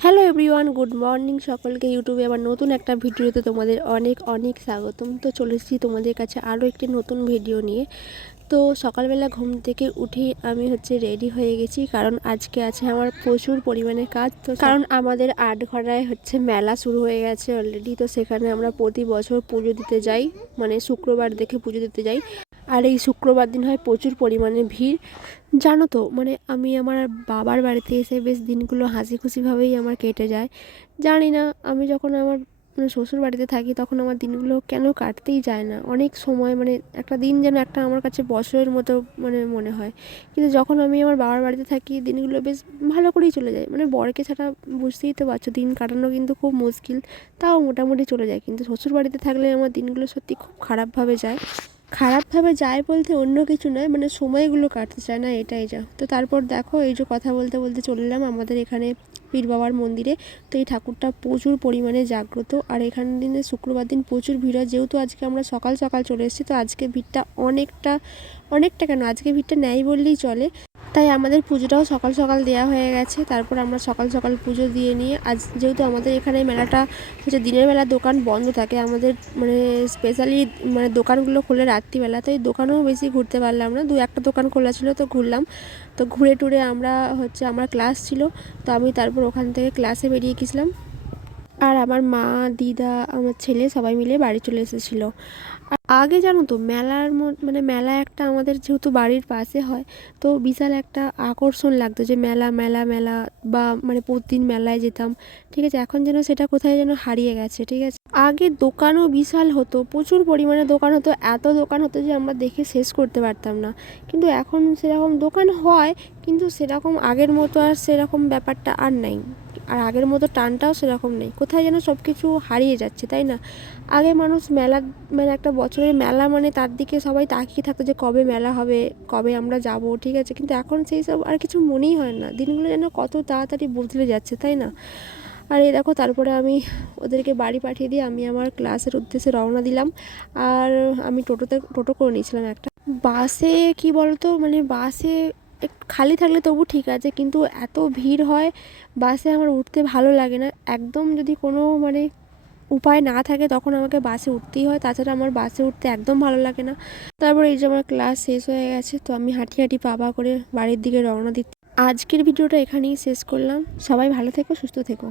Hello everyone, good morning সকলকে। ইউটিউবে আবার নতুন একটা ভিডিওতে তোমাদের অনেক অনেক স্বাগতম। তো চলে এসেছি তোমাদের কাছে আরও একটি নতুন ভিডিও নিয়ে। তো সকালবেলা ঘুম থেকে উঠেই আমি রেডি হয়ে গেছি, কারণ আজকে আছে আমার প্রচুর পরিমাণে কাজ। তো কারণ আমাদের আটঘরায় মেলা শুরু হয়ে গেছে অলরেডি। তো সেখানে আমরা প্রতি বছর পুজো দিতে যাই, মানে শুক্রবার দেখে পুজো দিতে যাই। আর এই শুক্রবার দিন হয় প্রচুর পরিমাণে ভিড়, জানো তো। মানে আমি আমার বাবার বাড়িতে এসে বেশ দিনগুলো হাসি খুশিভাবেই আমার কেটে যায়। জানি না, আমি যখন আমার শ্বশুর বাড়িতে থাকি তখন আমার দিনগুলো কেন কাটতেই যায় না। অনেক সময় একটা দিন যেন একটা আমার কাছে বছরের মতো মনে হয়। কিন্তু যখন আমি আমার বাবার বাড়িতে থাকি দিনগুলো বেশ ভালো করেই চলে যায়। বরকে ছাড়া বুঝতেই তো পারছো, দিন কাটানো কিন্তু খুব মুশকিল, তাও মোটামুটি চলে যায়। কিন্তু শ্বশুর বাড়িতে থাকলে আমার দিনগুলো সত্যি খুব খারাপভাবে যায়। খারাপভাবে যায় বলতে অন্য কিছু নয়, সময়গুলো কাটতে চায় না, এটাই যা। তো তারপর দেখো, এই যে কথা বলতে বলতে চলে এলাম আমাদের এখানে পীর বাবার মন্দিরে। তো এই ঠাকুরটা প্রচুর পরিমাণে জাগ্রত, আর এখান দিনে শুক্রবার দিন প্রচুর ভিড় হয়। যেহেতু আজকে আমরা সকাল সকাল চলে এসেছি, তো আজকে ভিড়টা অনেকটা কেন, আজকে ভিড়টা নেই বললেই চলে। তাই আমাদের পুজোটাও সকাল সকাল দেওয়া হয়ে গেছে। তারপর আমরা সকাল সকাল পুজো দিয়ে নিয়ে, আজ যেহেতু আমাদের এখানে মেলাটা দিনের বেলা দোকান বন্ধ থাকে, আমাদের স্পেশালি দোকানগুলো খোলে রাত্রিবেলা। তো এই দোকানেও বেশি ঘুরতে পারলাম না, দু একটা দোকান খোলা ছিল তো ঘুরলাম। তো ঘুরে টুরে আমরা আমার ক্লাস ছিল, তো আমি তারপর ওখান থেকে ক্লাসে বেরিয়ে গেছিলাম। আর আমার মা, দিদা, আমার ছেলে সবাই মিলে বাড়ি চলে এসেছিলো। আগে জানো তো মেলার মেলা একটা আমাদের যেহেতু বাড়ির পাশে হয়, তো বিশাল একটা আকর্ষণ লাগতো যে মেলা মেলা মেলা, বা প্রতিদিন মেলায় যেতাম। ঠিক আছে, এখন যেন সেটা কোথায় যেন হারিয়ে গেছে। ঠিক আছে, আগে দোকানও বিশাল হতো, প্রচুর পরিমাণে দোকান হতো, এত দোকান হতো যে আমরা দেখে শেষ করতে পারতাম না। কিন্তু এখন সেরকম দোকান হয়, কিন্তু সেরকম আগের মতো আর সেরকম ব্যাপারটা আর নাই। আর আগের মতো টানটাও সেরকম নেই, কোথায় যেন সব কিছু হারিয়ে যাচ্ছে, তাই না? আগে মানুষ মেলা একটা বছরের মেলা তার দিকে সবাই তাকিয়ে থাকতো যে কবে মেলা হবে, কবে আমরা যাব। ঠিক আছে, কিন্তু এখন সেই সব আর কিছু মনেই হয় না। দিনগুলো যেন কত তাড়াতাড়ি বদলে যাচ্ছে, তাই না? আর এই দেখো, তারপরে আমি ওদেরকে বাড়ি পাঠিয়ে দিয়ে আমি আমার ক্লাসের উদ্দেশ্যে রওনা দিলাম। আর আমি টোটো করে নিয়েছিলাম একটা। বাসে কি বলতো, বাসে একটু খালি থাকলে তবু ঠিক আছে, কিন্তু এত ভিড় হয় বাসে আমার উঠতে ভালো লাগে না একদম। যদি কোনো উপায় না থাকে তখন আমাকে বাসে উঠতেই হয়, তাছাড়া আমার বাসে উঠতে একদম ভালো লাগে না। তারপর এই যে আমার ক্লাস শেষ হয়ে গেছে, তো আমি হাঁটি হাঁটি পা করে বাড়ির দিকে রওনা দিচ্ছি। আজকের ভিডিওটা এখানেই শেষ করলাম। সবাই ভালো থেকো, সুস্থ থেকো।